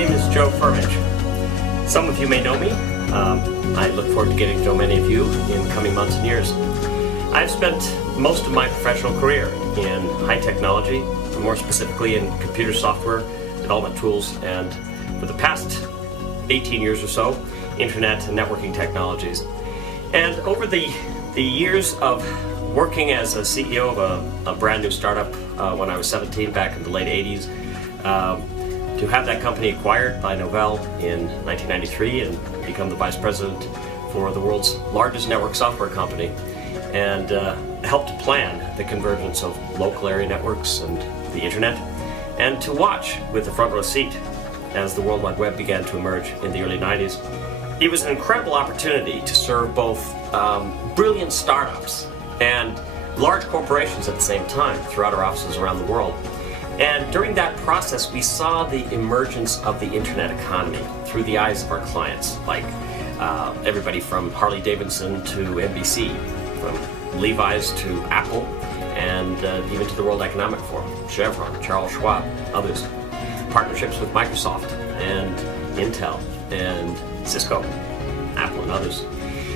name is Joe Furmich. Some of you may know me. I look forward to getting to know many of you in coming months and years. I've spent most of my professional career in high technology, more specifically in computer software development tools, and for the past 18 years or so, internet and networking technologies. And over the years of working as a CEO of a brand new startup when I was 17 back in the late 80s, to have that company acquired by Novell in 1993 and become the vice president for the world's largest network software company, and help to plan the convergence of local area networks and the internet, and to watch with the front row seat as the World Wide Web began to emerge in the early 90s. It was an incredible opportunity to serve both brilliant startups and large corporations at the same time throughout our offices around the world. And during that process, we saw the emergence of the internet economy through the eyes of our clients, like everybody from Harley Davidson to NBC, from Levi's to Apple, and even to the World Economic Forum, Chevron, Charles Schwab, others. Partnerships with Microsoft and Intel and Cisco, Apple and others.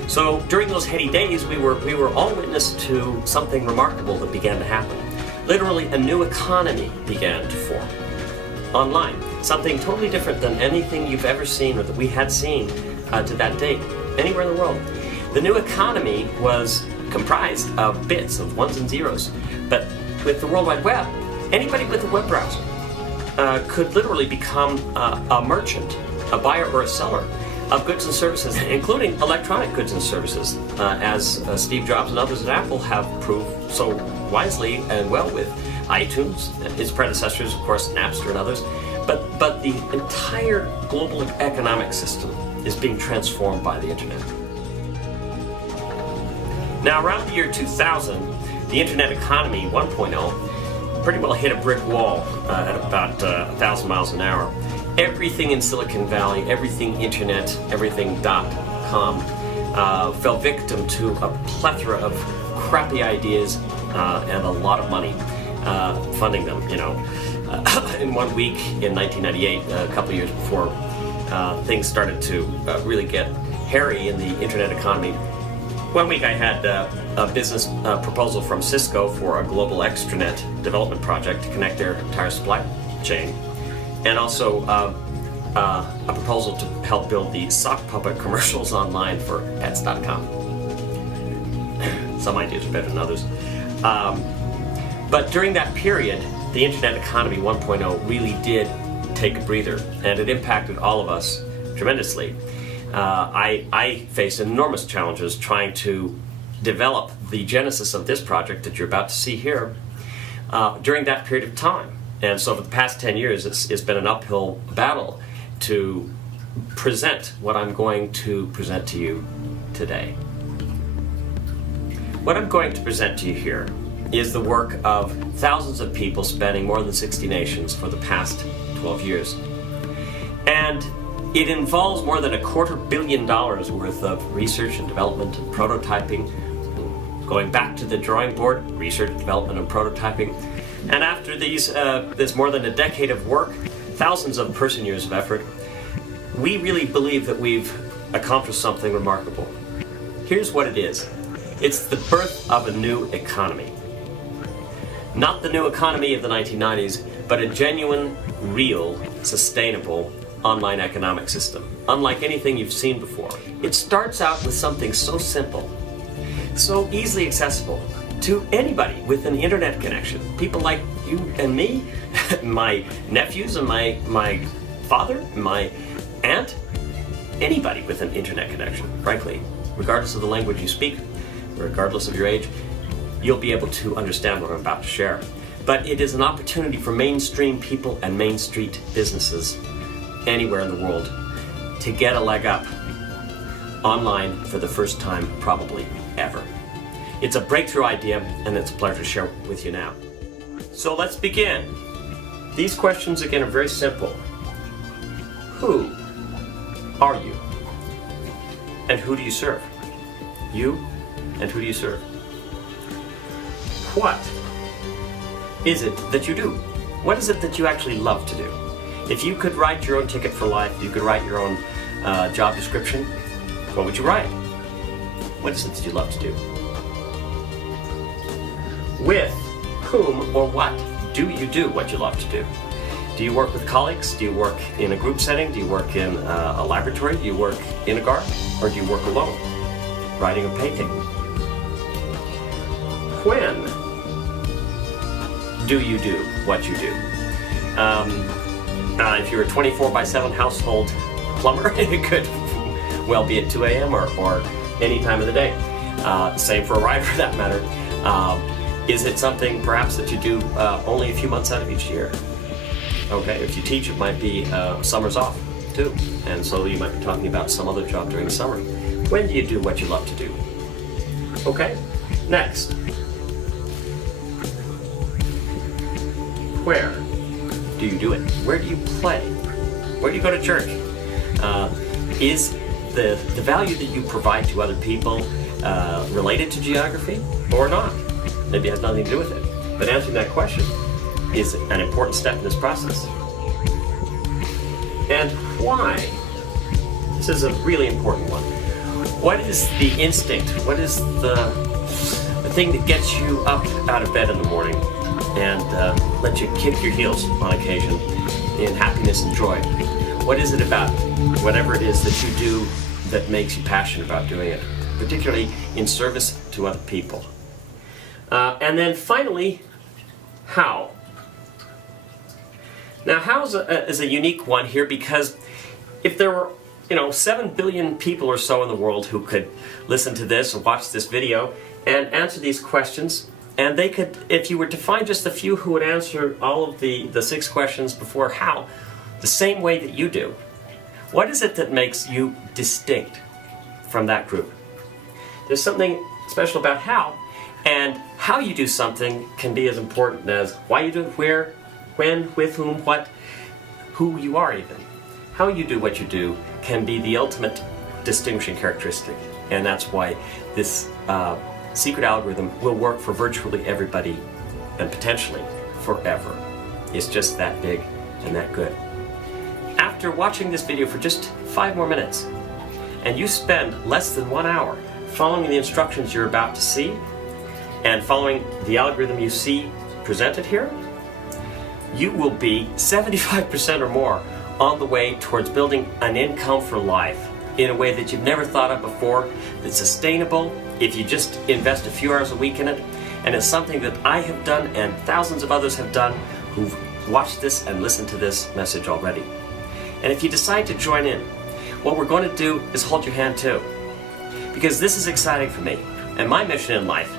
So during those heady days, we were all witness to something remarkable that began to happen. Literally, a new economy began to form online. Something totally different than anything you've ever seen or that we had seen to that date, anywhere in the world. The new economy was comprised of bits, of ones and zeros. But with the World Wide Web, anybody with a web browser could literally become a merchant, a buyer or a seller of goods and services, including electronic goods and services, as Steve Jobs and others at Apple have proved so wisely and well with iTunes, its predecessors, of course, Napster and others. But the entire global economic system is being transformed by the internet. Now, around the year 2000, the internet economy 1.0 pretty well hit a brick wall at about 1,000 miles an hour. Everything in Silicon Valley, everything internet, everything .com fell victim to a plethora of crappy ideas and a lot of money funding them. In 1 week in 1998, a couple of years before things started to really get hairy in the internet economy, 1 week I had a business proposal from Cisco for a global extranet development project to connect their entire supply chain, and also a proposal to help build the sock puppet commercials online for pets.com. Some ideas are better than others. But during that period, the internet economy 1.0 really did take a breather, and it impacted all of us tremendously. I faced enormous challenges trying to develop the genesis of this project that you're about to see here during that period of time. And so for the past 10 years, it's been an uphill battle to present what I'm going to present to you today. What I'm going to present to you here is the work of thousands of people spanning more than 60 nations for the past 12 years. And it involves more than $250 million worth of research and development and prototyping, going back to the drawing board, research, development, and prototyping. And after this more than a decade of work, thousands of person years of effort, we really believe that we've accomplished something remarkable. Here's what it is. It's the birth of a new economy. Not the new economy of the 1990s, but a genuine, real, sustainable online economic system, unlike anything you've seen before. It starts out with something so simple, so easily accessible to anybody with an internet connection. People like you and me, my nephews and my father, my aunt, anybody with an internet connection, frankly, regardless of the language you speak, regardless of your age, you'll be able to understand what I'm about to share. But it is an opportunity for mainstream people and Main Street businesses anywhere in the world to get a leg up online for the first time, probably ever. It's a breakthrough idea, and it's a pleasure to share with you now. So let's begin. These questions, again, are very simple. Who are you? And who do you serve? You, and who do you serve? What is it that you do? What is it that you actually love to do? If you could write your own ticket for life, you could write your own job description, what would you write? What is it that you love to do? With whom or what do you do what you love to do? Do you work with colleagues? Do you work in a group setting? Do you work in a laboratory? Do you work in a garden? Or do you work alone, writing or painting? When do you do what you do? If you're a 24/7 household plumber, it could well be at 2 a.m. or any time of the day. Same for a writer for that matter. Is it something perhaps that you do only a few months out of each year? Okay, if you teach, it might be summers off too, and so you might be talking about some other job during the summer. When do you do what you love to do? Okay, next. Where do you do it? Where do you play? Where do you go to church? Is the value that you provide to other people related to geography or not? Maybe it has nothing to do with it. But answering that question is an important step in this process. And why? This is a really important one. What is the instinct? What is the thing that gets you up out of bed in the morning and lets you kick your heels on occasion in happiness and joy? What is it about whatever it is that you do that makes you passionate about doing it, particularly in service to other people? And then finally, how? Now, how is a unique one here, because if there were 7 billion people or so in the world who could listen to this or watch this video and answer these questions, and they could, if you were to find just a few who would answer all of the 6 questions before how, the same way that you do, what is it that makes you distinct from that group? There's something special about how, and how you do something can be as important as why you do it, where, when, with whom, what, who you are even. How you do what you do can be the ultimate distinguishing characteristic, and that's why this secret algorithm will work for virtually everybody and potentially forever. It's just that big and that good. After watching this video for just 5 more minutes, and you spend less than 1 hour following the instructions you're about to see and following the algorithm you see presented here, you will be 75% or more on the way towards building an income for life in a way that you've never thought of before, that's sustainable if you just invest a few hours a week in it. And it's something that I have done and thousands of others have done who've watched this and listened to this message already. And if you decide to join in, what we're going to do is hold your hand too. Because this is exciting for me. And my mission in life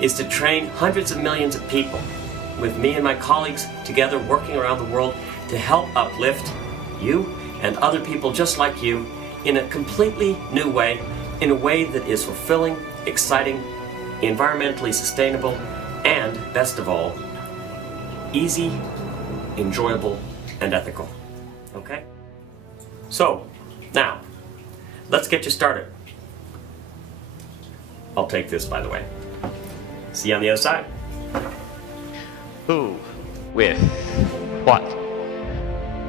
is to train hundreds of millions of people with me and my colleagues together working around the world to help uplift you and other people just like you in a completely new way, in a way that is fulfilling, exciting, environmentally sustainable, and best of all, easy, enjoyable, and ethical. Okay? So, now, let's get you started. I'll take this, by the way. See you on the other side. Who, with, what,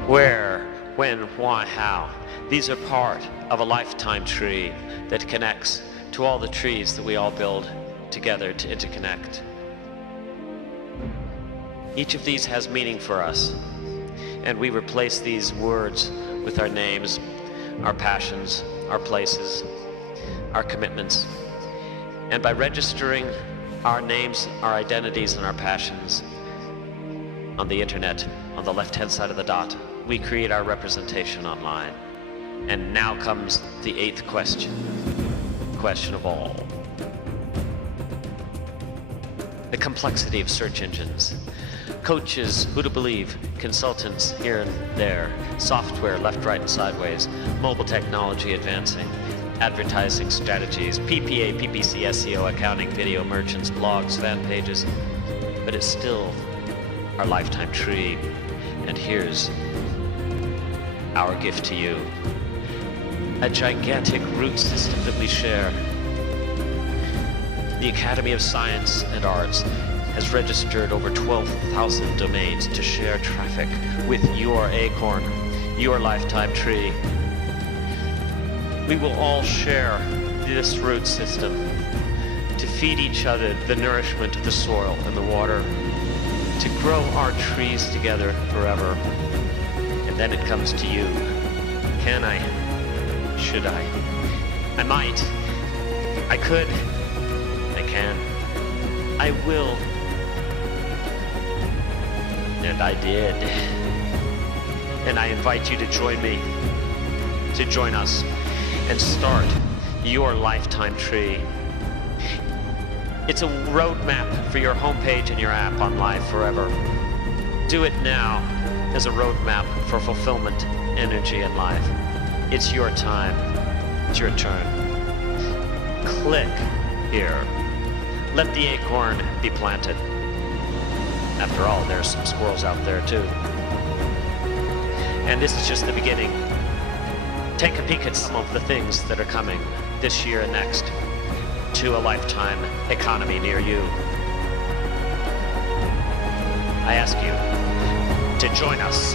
where, when, why, how. These are part of a lifetime tree that connects to all the trees that we all build together to interconnect. Each of these has meaning for us, and we replace these words with our names, our passions, our places, our commitments. And by registering our names, our identities, and our passions on the internet, on the left-hand side of the dot, we create our representation online. And now comes the 8th question of all. The complexity of search engines. Coaches, who to believe, consultants here and there, software left, right, and sideways, mobile technology advancing, advertising strategies, PPA, PPC, SEO, accounting, video, merchants, blogs, fan pages, but it's still our lifetime tree. And here's our gift to you. A gigantic root system that we share. The Academy of Science and Arts has registered over 12,000 domains to share traffic with your acorn, your lifetime tree. We will all share this root system to feed each other the nourishment of the soil and the water, to grow our trees together forever. And then it comes to you. Can I? Should I? I might. I could. I can. I will. And I did. And I invite you to join me, to join us, and start your lifetime tree. It's a roadmap for your homepage and your app on Live Forever. Do it now as a roadmap for fulfillment, energy, and life. It's your time. It's your turn. Click here. Let the acorn be planted. After all, there's some squirrels out there too. And this is just the beginning. Take a peek at some of the things that are coming this year and next to a lifetime economy near you. I ask you to join us